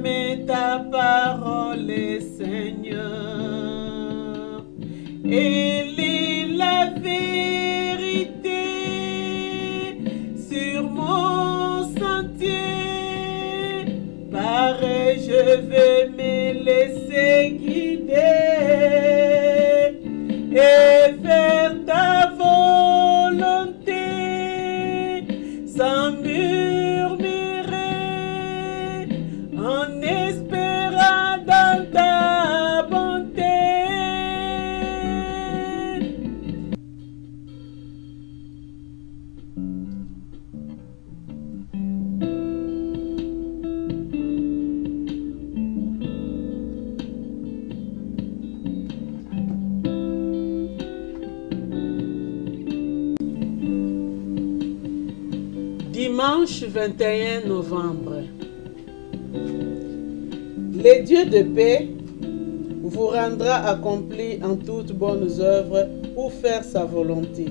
j'aimais ta parole, Seigneur. Elle est la vérité sur mon sentier. Pareil, je vais me laisser guider et faire ta volonté sans murmurer, en espérant dans ta bonté. Dimanche 21 novembre. Le Dieu de paix vous rendra accompli en toutes bonnes œuvres pour faire sa volonté,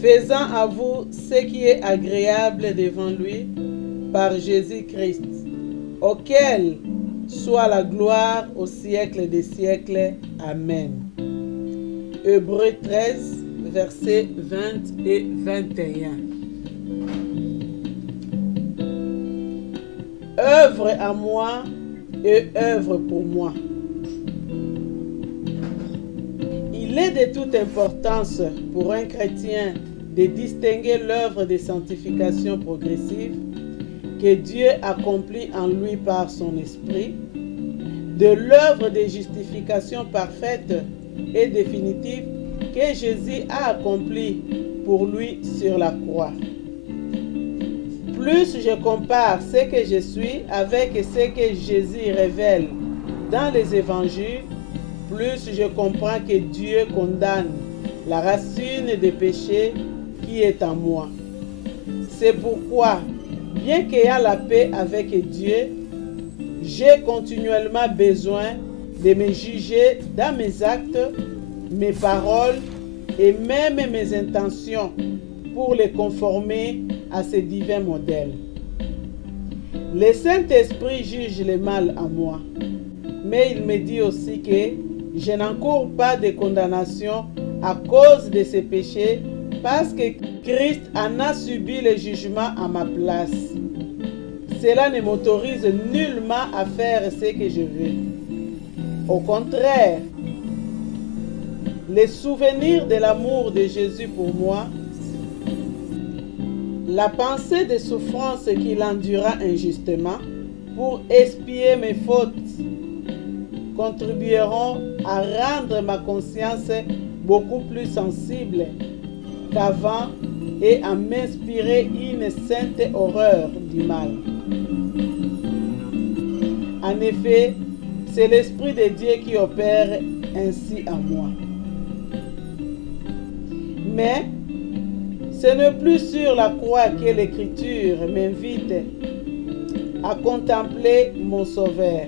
faisant à vous ce qui est agréable devant lui par Jésus-Christ, auquel soit la gloire au siècle des siècles. Amen. Hébreux 13, versets 20 et 21. Œuvre à moi et œuvre pour moi. Il est de toute importance pour un chrétien de distinguer l'œuvre de sanctification progressive que Dieu accomplit en lui par son esprit, de l'œuvre de justification parfaite et définitive que Jésus a accomplie pour lui sur la croix. Plus je compare ce que je suis avec ce que Jésus révèle dans les évangiles, plus je comprends que Dieu condamne la racine des péchés qui est en moi. C'est pourquoi, bien qu'ayant la paix avec Dieu, j'ai continuellement besoin de me juger dans mes actes, mes paroles et même mes intentions pour les conformer à ce divin modèle. Le Saint-Esprit juge le mal en moi, mais il me dit aussi que je n'encours pas de condamnation à cause de ces péchés parce que Christ en a subi le jugement à ma place. Cela ne m'autorise nullement à faire ce que je veux. Au contraire, le souvenir de l'amour de Jésus pour moi, la pensée des souffrances qu'il endura injustement pour expier mes fautes contribueront à rendre ma conscience beaucoup plus sensible qu'avant et à m'inspirer une sainte horreur du mal. En effet, c'est l'Esprit de Dieu qui opère ainsi en moi. Mais ce n'est plus sur la croix que l'Écriture m'invite à contempler mon Sauveur.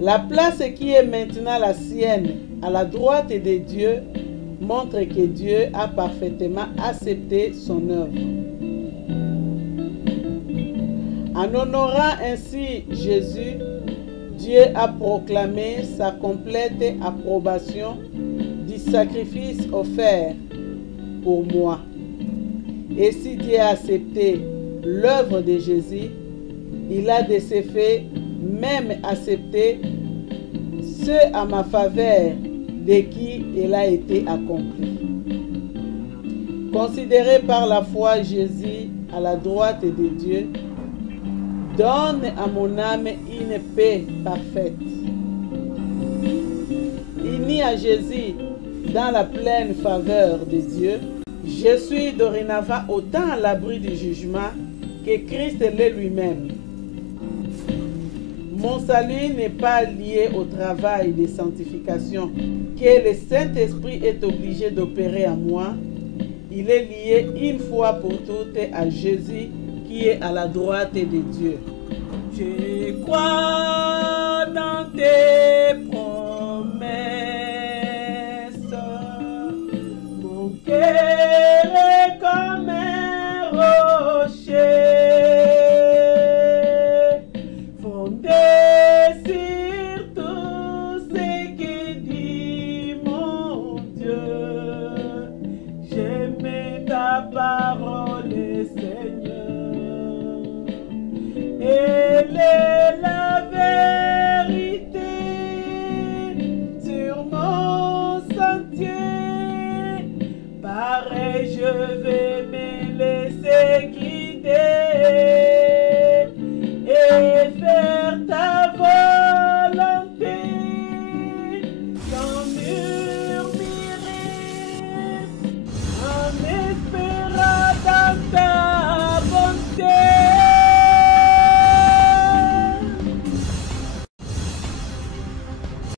La place qui est maintenant la sienne, à la droite de Dieu, montre que Dieu a parfaitement accepté son œuvre. En honorant ainsi Jésus, Dieu a proclamé sa complète approbation du sacrifice offert pour moi. Et si Dieu a accepté l'œuvre de Jésus, il a de ce fait même accepté ce à ma faveur de qui il a été accompli. Considéré par la foi Jésus à la droite de Dieu, donne à mon âme une paix parfaite. Uni à Jésus dans la pleine faveur de Dieu, je suis dorénavant autant à l'abri du jugement que Christ l'est lui-même. Mon salut n'est pas lié au travail de sanctification que le Saint-Esprit est obligé d'opérer en moi. Il est lié une fois pour toutes à Jésus qui est à la droite de Dieu. Je crois dans tes